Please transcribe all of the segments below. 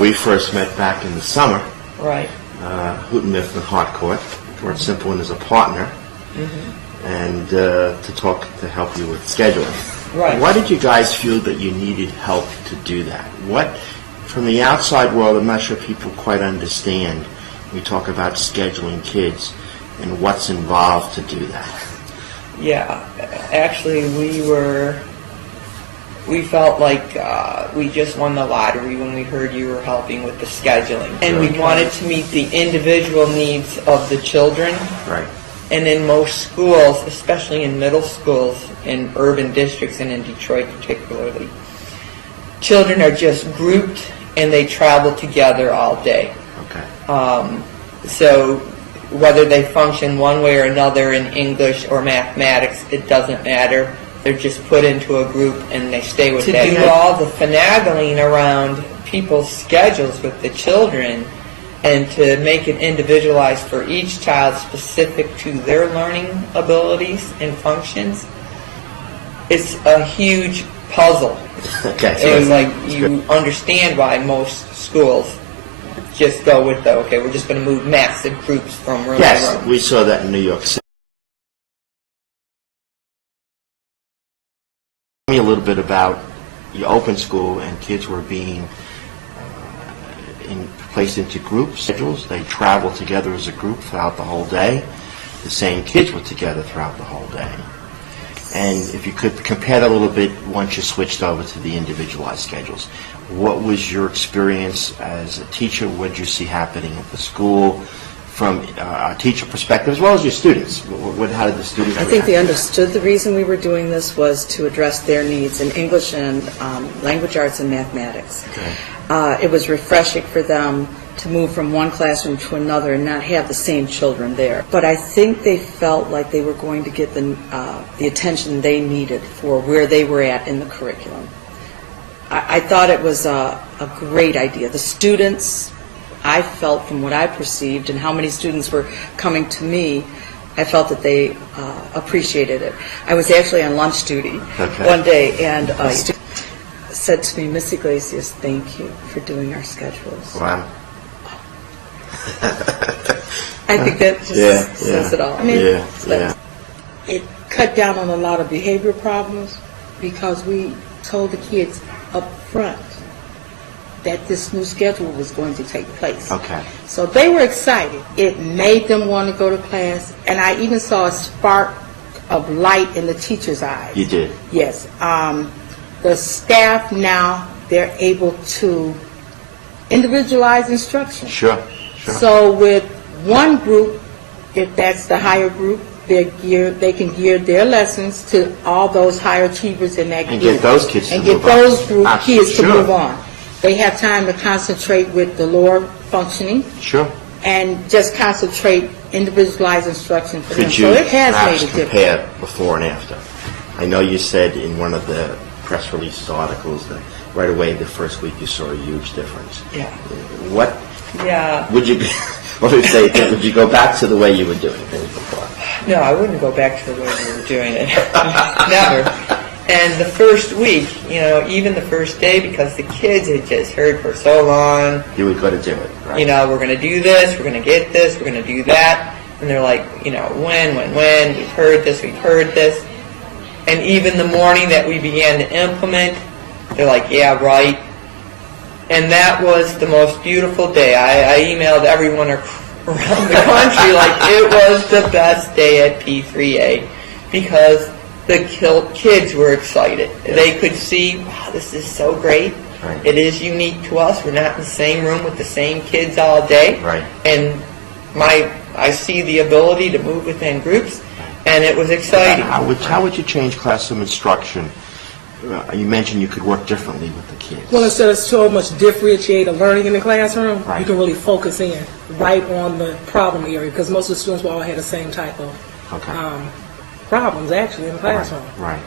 We first met back in the summer. Right. Houghton Mifflin Harcourt. George Simplin is a partner, and to help you with scheduling. Right. Why did you guys feel that you needed help to do that? What, from the outside world, I'm not sure people quite understand. We talk about scheduling kids and what's involved to do that. Yeah, actually we felt like we just won the lottery when we heard you were helping with the scheduling. And we wanted to meet the individual needs of the children. Right. And in most schools, especially in middle schools, in urban districts and in Detroit particularly, children are just grouped and they travel together all day. Okay. So whether they function one way or another in English or mathematics, it doesn't matter. They're just put into a group and they stay with that. To do all the finagling around people's schedules with the children and to make it individualized for each child specific to their learning abilities and functions, it's a huge puzzle. Okay. It was like you understand why most schools just go with okay, we're just going to move massive groups from room to room. Yes, we saw that in New York City. Tell me a little bit about your open school and kids were being placed into group schedules. They travel together as a group throughout the whole day. The same kids were together throughout the whole day. And if you could compare that a little bit once you switched over to the individualized schedules. What was your experience as a teacher? What did you see happening at the school from a teacher perspective, as well as your students? How did the students I think they understood the reason we were doing this was to address their needs in English and language arts and mathematics. Okay. It was refreshing for them to move from one classroom to another and not have the same children there. But I think they felt like they were going to get the attention they needed for where they were at in the curriculum. I thought it was a great idea. The students, I felt from what I perceived and how many students were coming to me, I felt that they appreciated it. I was actually on lunch duty one day, and a student said to me, "Miss Iglesias, thank you for doing our schedules." Wow. I think that just says it all. I mean, Yeah. it cut down on a lot of behavior problems because we told the kids up front that this new schedule was going to take place. Okay. So they were excited. It made them want to go to class, and I even saw a spark of light in the teacher's eyes. You did? Yes. The staff now, they're able to individualize instruction. Sure. So with one group, if that's the higher group, they can gear their lessons to all those higher achievers in that group. And get those kids to and move get those group kids to Sure. move on. They have time to concentrate with the lower functioning Sure. and just concentrate individualized instruction for them. Could So you it has perhaps made a difference. compare before and after? I know you said in one of the press releases articles that right away the first week you saw a huge difference. Yeah. What Yeah. would you? What would you say? Would you go back to the way you were doing things before? No, I wouldn't go back to the way we were doing it. Never. And the first week, even the first day, because the kids had just heard for so long, You would go to do it, right? we're going to do this, we're going to get this, we're going to do that. And they're like, when, we've heard this. And even the morning that we began to implement, they're like, yeah, right. And that was the most beautiful day. I emailed everyone around the country like it was the best day at P3A because the kids were excited. They could see, wow, this is so great. Right. It is unique to us. We're not in the same room with the same kids all day. Right. And I see the ability to move within groups, and it was exciting. How would you change classroom instruction? You mentioned you could work differently with the kids. Well, instead of so much differentiated learning in the classroom, Right. you can really focus in right on the problem area because most of the students will all have the same type of problems actually in the classroom. Right.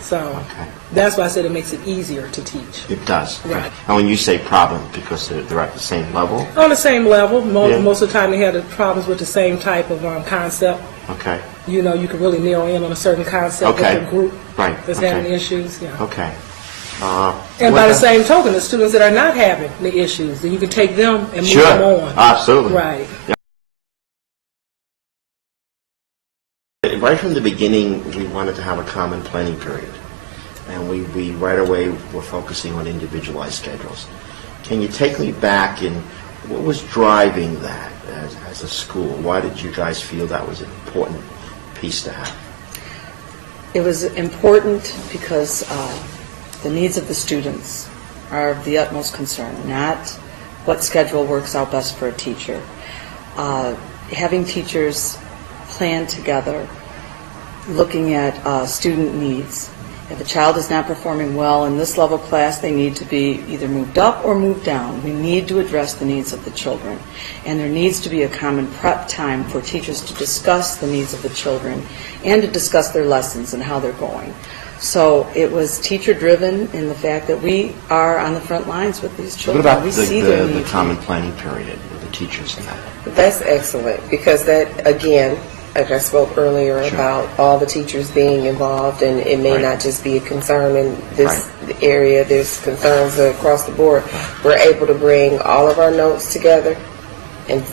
So Okay. that's why I said it makes it easier to teach. It does. Right. And when you say problem, because they're at the same level? On the same level, Yeah. most of the time they have the problems with the same type of concept. Okay. You can really narrow in on a certain concept Okay. with a group Right. that's Okay. having issues. Yeah. Okay. And by the same token, the students that are not having the issues, then you can take them and move Sure, them on. absolutely. Right. Right from the beginning, we wanted to have a common planning period, and we right away were focusing on individualized schedules. Can you take me back and what was driving that as a school? Why did you guys feel that was an important piece to have? It was important because the needs of the students are of the utmost concern, not what schedule works out best for a teacher. Having teachers plan together, looking at student needs. If a child is not performing well in this level class, they need to be either moved up or moved down. We need to address the needs of the children. And there needs to be a common prep time for teachers to discuss the needs of the children and to discuss their lessons and how they're going. So it was teacher-driven in the fact that we are on the front lines with these What children. about We see their the needs. common planning period with the teachers and that? That's excellent, because that, again, like I spoke earlier Sure. about all the teachers being involved, and it may Right. not just be a concern in this area, there's concerns across the board. We're able to bring all of our notes together and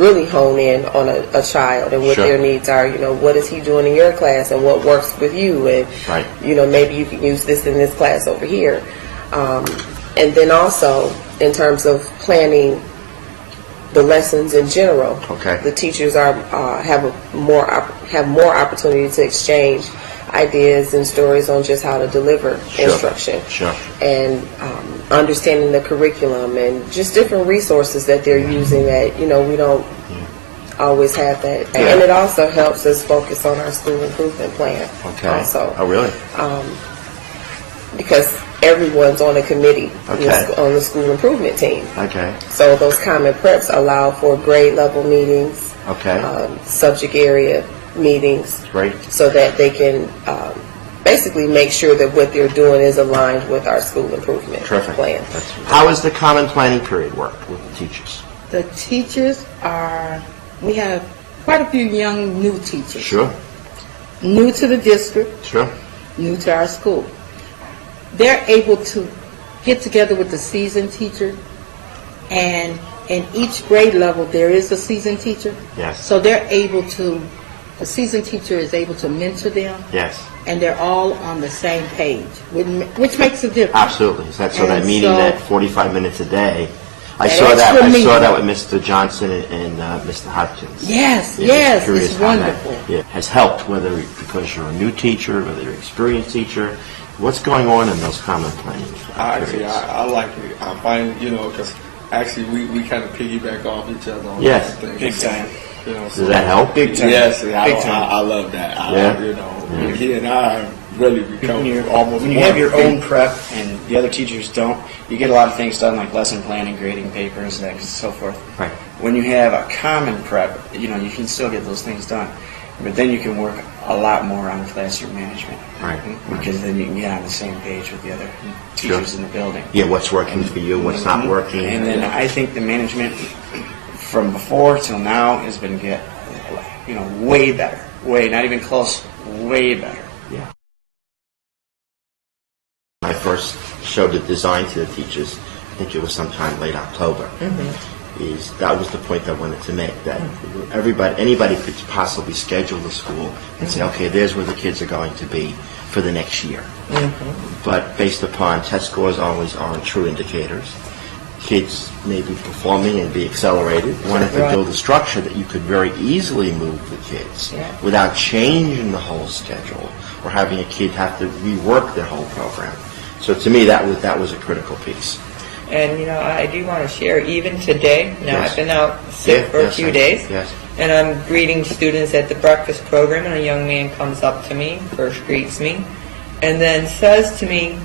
really hone in on a child and what Sure. their needs are. You know, what is he doing in your class and what works with you, and Right. you know, maybe you can use this in this class over here. And then also in terms of planning the lessons in general, Okay. the teachers have more opportunity to exchange ideas and stories on just how to deliver Sure. instruction, Sure. and understanding the curriculum and just different resources that they're using that, you know, we don't always have that. Yeah. And it also helps us focus on our school improvement plan. Okay. Also, Oh, really? because everyone's on a committee Okay. on the school improvement team. Okay. So those common preps allow for grade level meetings, Okay. subject area meetings, Great. so that they can basically make sure that what they're doing is aligned with our school improvement Terrific. plan. How has the common planning period worked with the teachers? The teachers we have quite a few young new teachers. Sure. New to the district, Sure. new to our school. They're able to get together with the seasoned teacher, and in each grade level there is a seasoned teacher. Yes. So the seasoned teacher is able to mentor them, Yes. and they're all on the same page, which makes a difference. Absolutely. So that And meeting, so- that 45 minutes a day, I That saw that. extra I saw meeting. that with Mr. Johnson and Mr. Hopkins. Yes, Yeah, yes, just curious it's how that, wonderful. has helped, whether because you're a new teacher, whether you're an experienced teacher. What's going on in those common planning Actually, periods? I like it. I find, you know, because actually we kind of piggyback off each other on Yes. different Big things. time. You know, Does that help? Big time. Yes, Big time. I love that. Yeah. You know, he and I really become almost When you one have your big- own prep and the other teachers don't, you get a lot of things done like lesson planning, grading papers, and so forth. Right. When you have a common prep, you know, you can still get those things done. But then you can work a lot more on classroom management. Right. Because then you can get on the same page with the other teachers in the building. Yeah, what's working for you, what's not working. And then I think the management from before till now has been way better. Way, not even close, way better. Yeah. I first showed the design to the teachers, I think it was sometime late October. That was the point I wanted to make, that anybody could possibly schedule the school and say, okay, there's where the kids are going to be for the next year. But based upon test scores always aren't true indicators. Kids may be performing and be accelerated. Wanted to build a structure that you could very easily move the kids without changing the whole schedule or having a kid have to rework their whole program. So to me, that was a critical piece. And, you know, I do want to share, even today, now Yes. I've been out sick Yeah, for a yes, few I- days, yes. and I'm greeting students at the breakfast program, and a young man comes up to me, first greets me, and then says to me,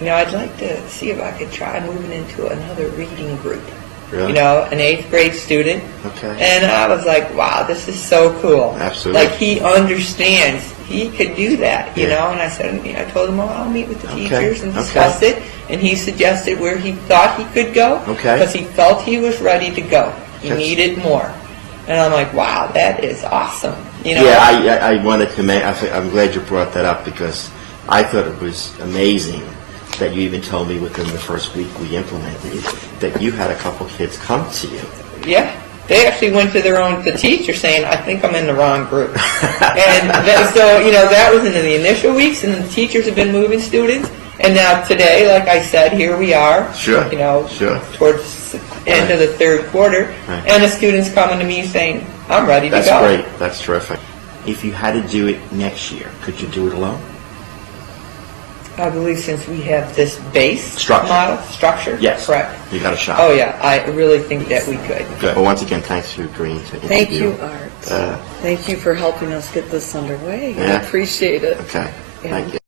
you know, I'd like to see if I could try moving into another reading group. Really? You know, an 8th grade student. Okay. And I was like, wow, this is so cool. Absolutely. Like, he understands. He could do that, you Yeah. know. And I told him, well, I'll meet with the Okay, teachers and okay. discuss it. And he suggested where he thought he could go. Okay. Because he felt he was ready to go. He That's- needed more. And I'm like, wow, that is awesome. You know. Yeah, I wanted to make, I'm glad you brought that up because I thought it was amazing that you even told me within the first week we implemented it, that you had a couple kids come to you. Yeah, they actually went to the teacher saying, I think I'm in the wrong group. So, that was in the initial weeks, and the teachers have been moving students. And now today, like I said, here we are. Sure. Sure. Towards the end of the third quarter. Right. And the students coming to me saying, I'm ready to go. That's great. That's terrific. If you had to do it next year, could you do it alone? I believe since we have this base structure. Yes. Correct. You got a shot. Oh, yeah. I really think that we could. Good. Well, once again, thanks for agreeing to interview. Thank you, Art. Thank you for helping us get this underway. I Yeah. appreciate it. Okay. Yeah. Thank you.